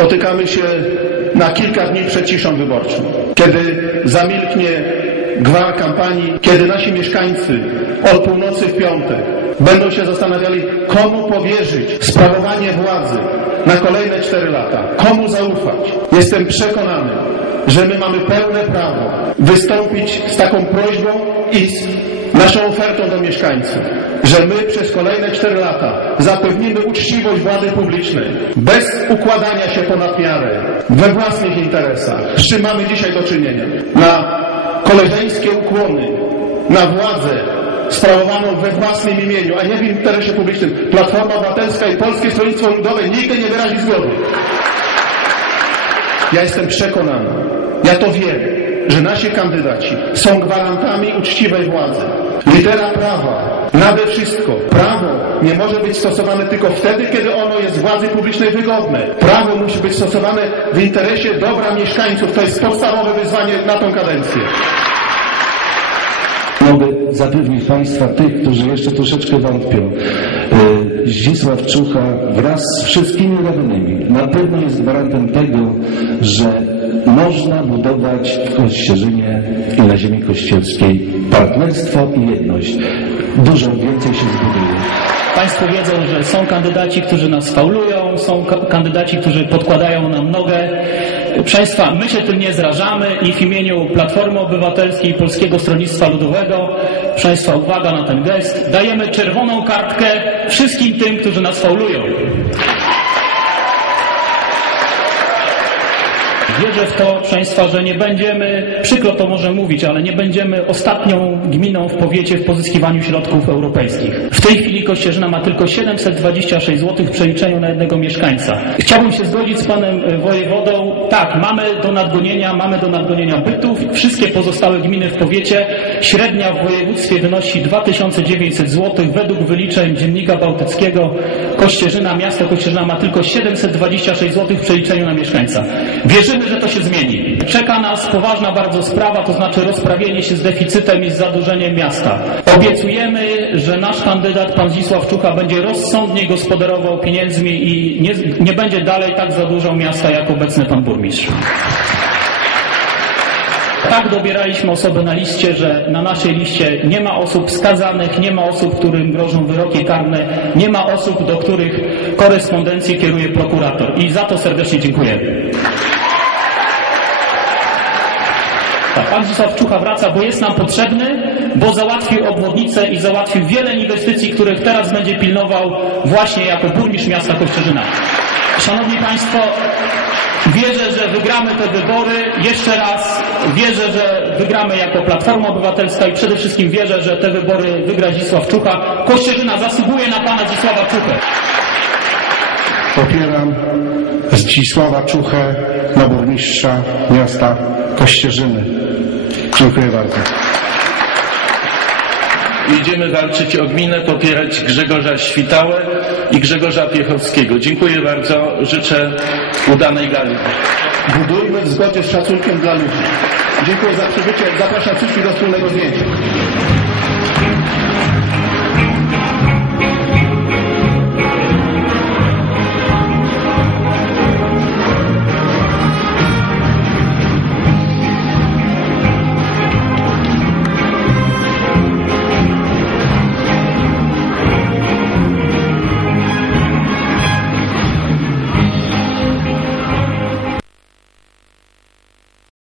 spotykamy się na kilka dni przed ciszą wyborczą, kiedy zamilknie gwar kampanii, kiedy nasi mieszkańcy od północy w piątek będą się zastanawiali, komu powierzyć sprawowanie władzy na kolejne cztery lata, komu zaufać. Jestem przekonany, że my mamy pełne prawo wystąpić z taką prośbą i z naszą ofertą do mieszkańców, że my przez kolejne cztery lata zapewnimy uczciwość władzy publicznej, bez układania się ponad miarę, we własnych interesach, z czym mamy dzisiaj do czynienia. Na koleżeńskie ukłony, na władzę sprawowaną we własnym imieniu, a nie w interesie publicznym. Platforma Obywatelska i Polskie Stronnictwo Ludowe nigdy nie wyrazi zgody. Ja jestem przekonany, ja to wiem, że nasi kandydaci są gwarantami uczciwej władzy. Litera prawa, nade wszystko, prawo nie może być stosowane tylko wtedy, kiedy ono jest władzy publicznej wygodne. Prawo musi być stosowane w interesie dobra mieszkańców. To jest podstawowe wyzwanie na tą kadencję. Mogę zapewnić Państwa, tych, którzy jeszcze troszeczkę wątpią, e, Zdzisław Czucha wraz z wszystkimi radnymi na pewno jest gwarantem tego, że można budować w Kościerzynie i na ziemi kościelskiej partnerstwo i jedność. Dużo więcej się zbuduje. Państwo wiedzą, że są kandydaci, którzy nas faulują, są ka- kandydaci, którzy podkładają nam nogę. Proszę Państwa, my się tym nie zrażamy i w imieniu Platformy Obywatelskiej i Polskiego Stronnictwa Ludowego, proszę Państwa, uwaga na ten gest, dajemy czerwoną kartkę wszystkim tym, którzy nas faulują. Wierzę w to, Państwa, że nie będziemy, przykro to może mówić, ale nie będziemy ostatnią gminą w powiecie w pozyskiwaniu środków europejskich. W tej chwili Kościerzyna ma tylko 726 zł w przeliczeniu na jednego mieszkańca. Chciałbym się zgodzić z Panem e, Wojewodą. Tak, mamy do nadgonienia, mamy do nadgonienia bytów. Wszystkie pozostałe gminy w powiecie. Średnia w województwie wynosi 2900 zł. Według wyliczeń Dziennika Bałtyckiego Kościerzyna, miasto Kościerzyna ma tylko 726 zł w przeliczeniu na mieszkańca. Wierzymy, że to się zmieni. Czeka nas poważna bardzo sprawa, to znaczy rozprawienie się z deficytem i z zadłużeniem miasta. Obiecujemy, że nasz kandydat, pan Zdzisław Czucha, będzie rozsądnie gospodarował pieniędzmi i nie, nie będzie dalej tak zadłużał miasta, jak obecny pan burmistrz. Tak dobieraliśmy osoby na liście, że na naszej liście nie ma osób skazanych, nie ma osób, którym grożą wyroki karne, nie ma osób, do których korespondencję kieruje prokurator. I za to serdecznie dziękuję. Tak, pan Zdzisław Czucha wraca, bo jest nam potrzebny, bo załatwił obwodnicę i załatwił wiele inwestycji, których teraz będzie pilnował właśnie jako burmistrz miasta Kościerzyna. Szanowni Państwo, wierzę, że wygramy te wybory. Jeszcze raz wierzę, że wygramy jako Platforma Obywatelska i przede wszystkim wierzę, że te wybory wygra Zdzisław Czucha. Kościerzyna zasługuje na pana Zdzisława Czuchę. Popieram Zdzisława Czuchę na burmistrza miasta Kościerzyny. Dziękuję bardzo. Idziemy walczyć o gminę, popierać Grzegorza Świtałę i Grzegorza Piechowskiego. Dziękuję bardzo. Życzę udanej gali. Budujmy w zgodzie z szacunkiem dla ludzi. Dziękuję za przybycie. Zapraszam wszystkich do wspólnego zdjęcia.